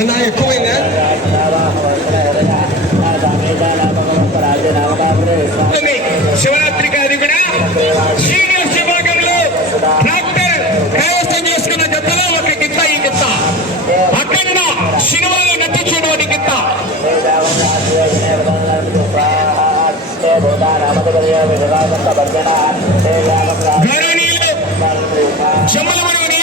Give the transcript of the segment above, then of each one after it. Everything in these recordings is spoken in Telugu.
ఏనా ఎక్కువైందా? శివరాత్రి గారి కూడా. సీనియర్ విభాగంలో డాక్టర్ కైవసం చేసుకున్న జతలో ఒక గిత్త ఈ గిత్త. అఖండ సినిమాలో నటించేటువంటి గిత్త. గౌరవనీయులు చెమ్మలమణి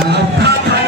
はい。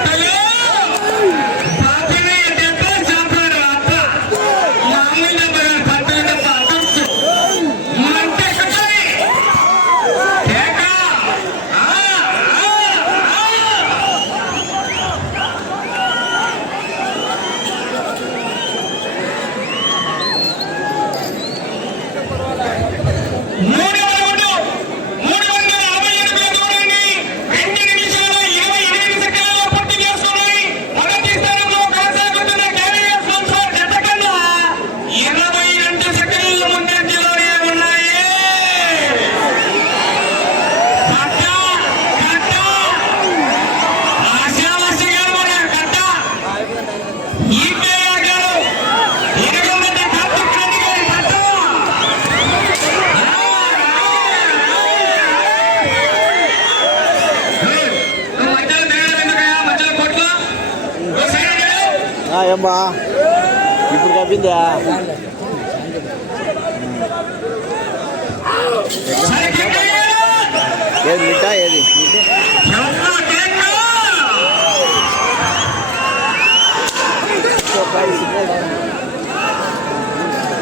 అమ్మా. ఇప్పుడు కప్పిందా? ఏది మిఠా ఏది?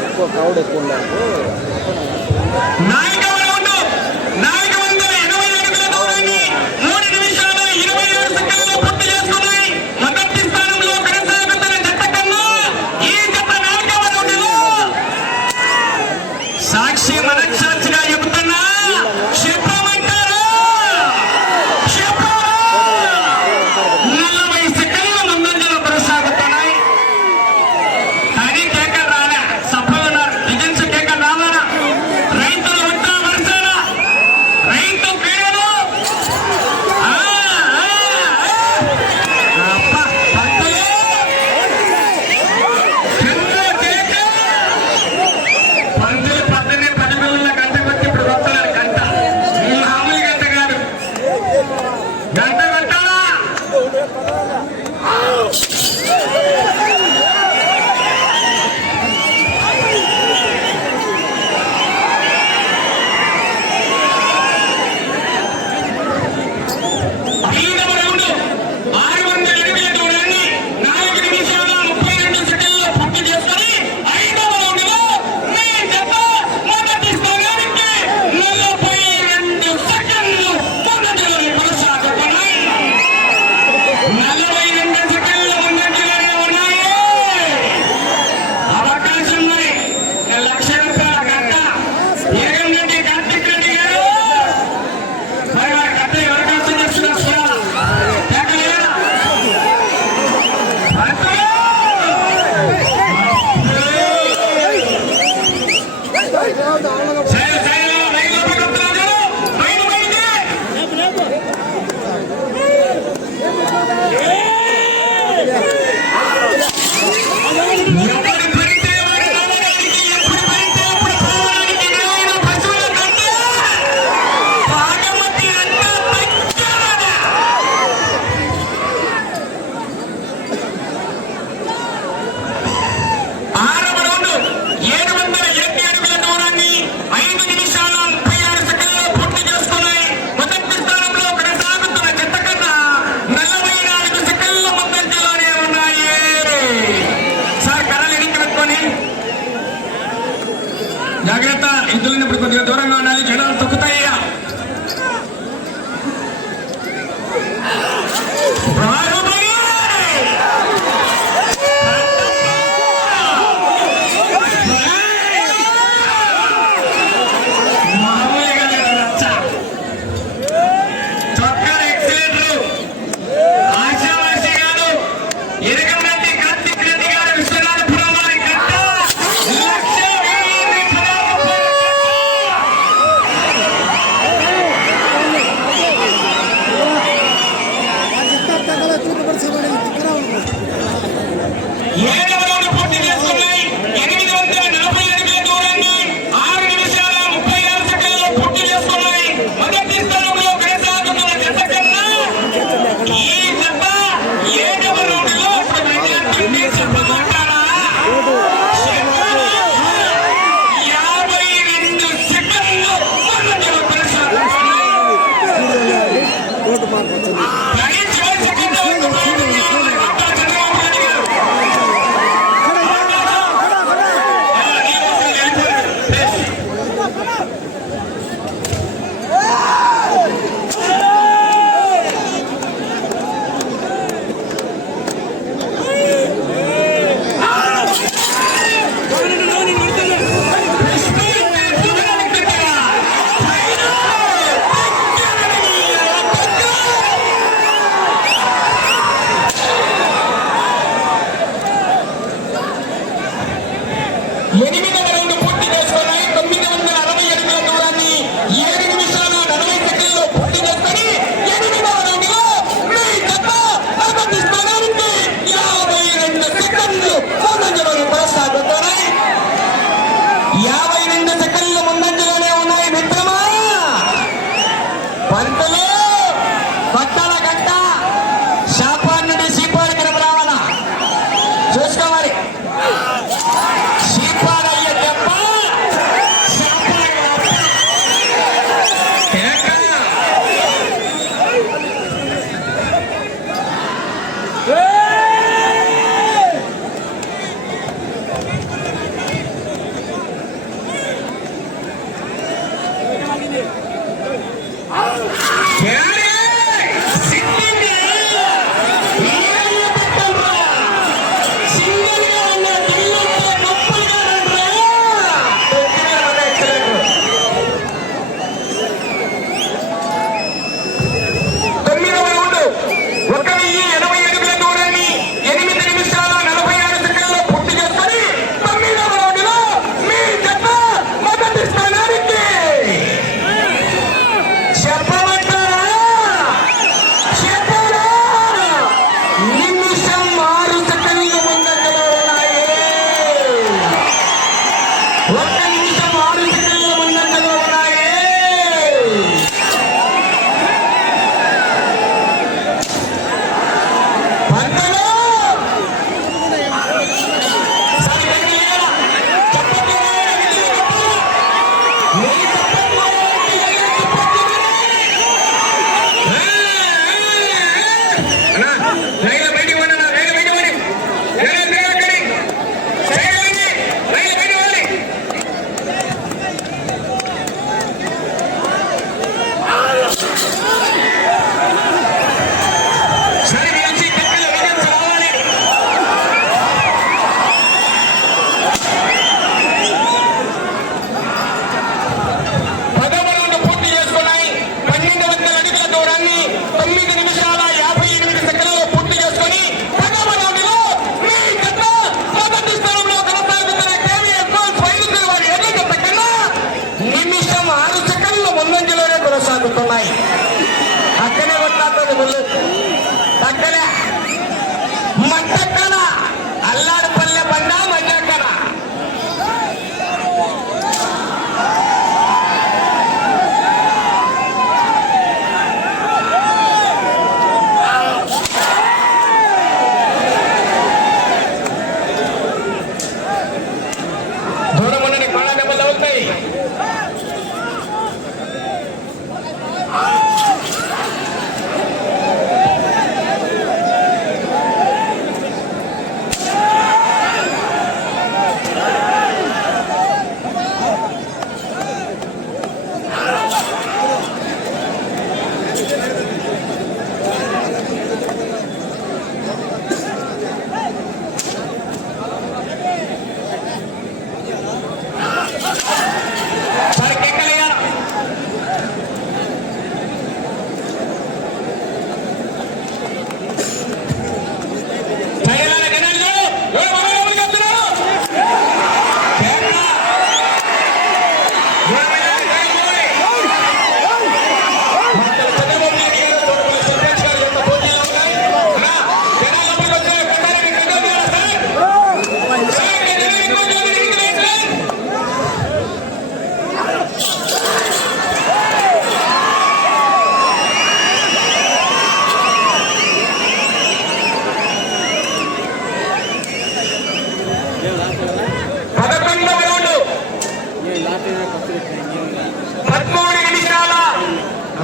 ఎక్కువ క్రౌడ్ ఎక్కువ ఉండదు Let's go!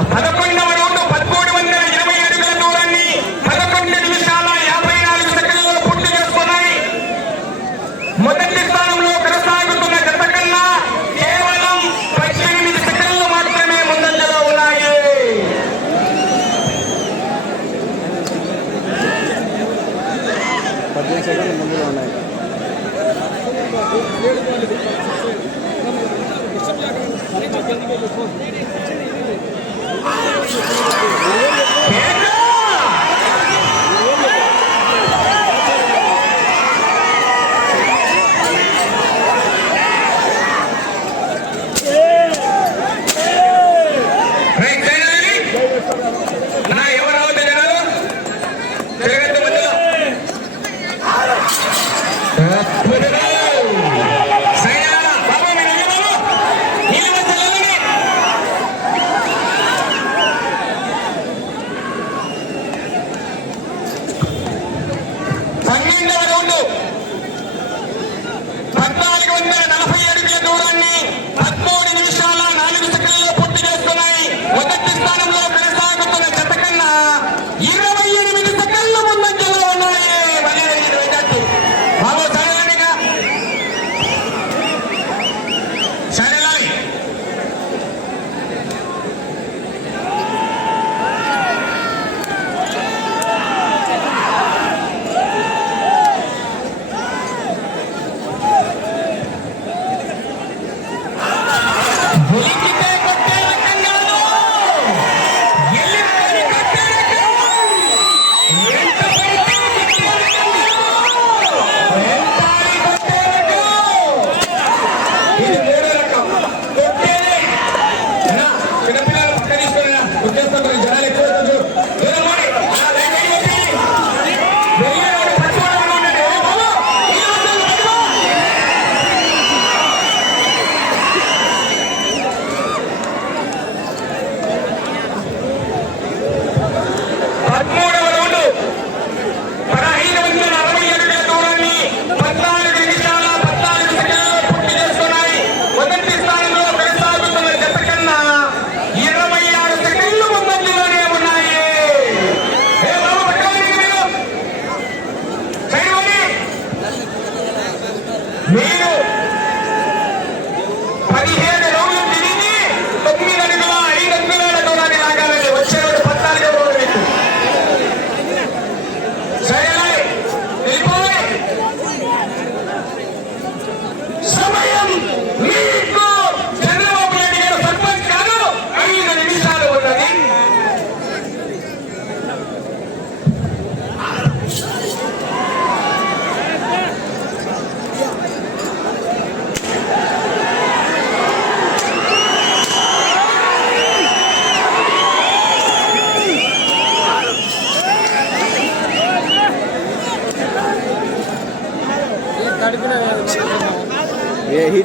바닷가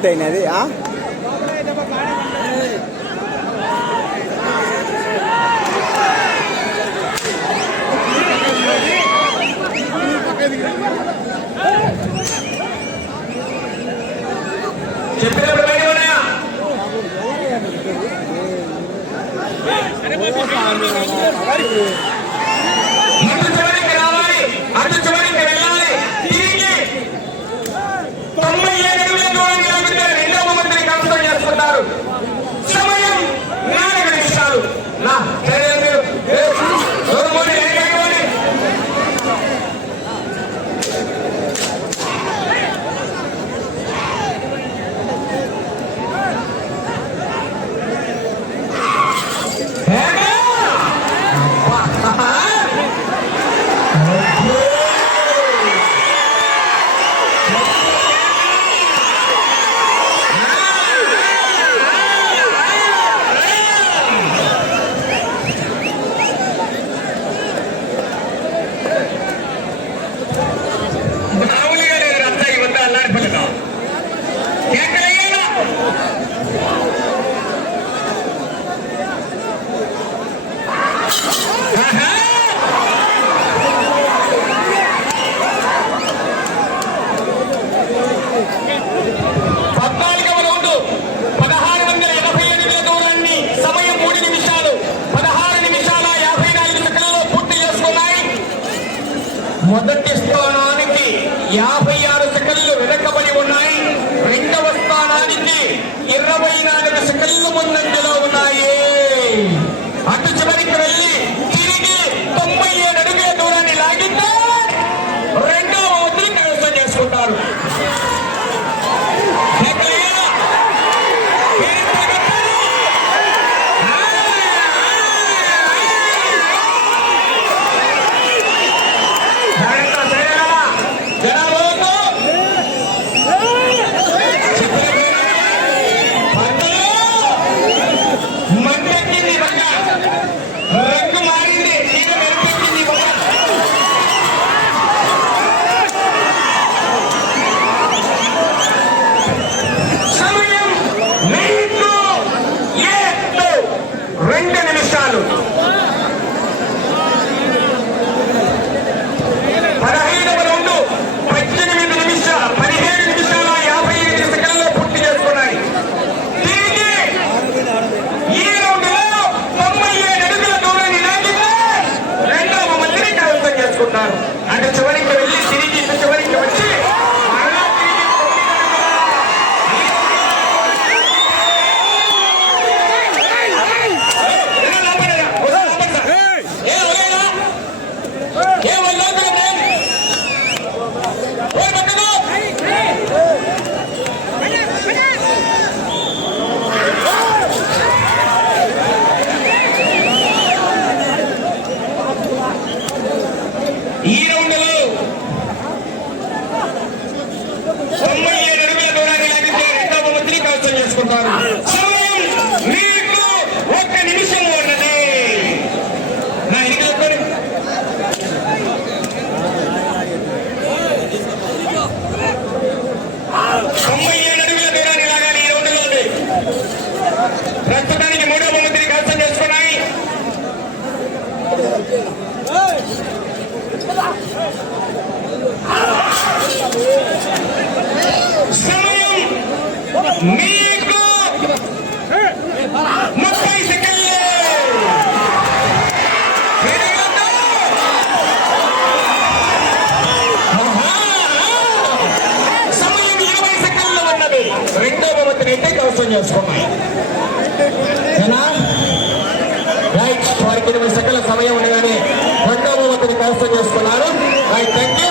ఏ హీట్ అయినది చేసుకున్నాయి రైట్ వారికి ఎనిమిది సెకండ్ల సమయం ఉండగానే రెండవ ఒకటి కైవసం చేసుకున్నారు థ్యాంక్ యూ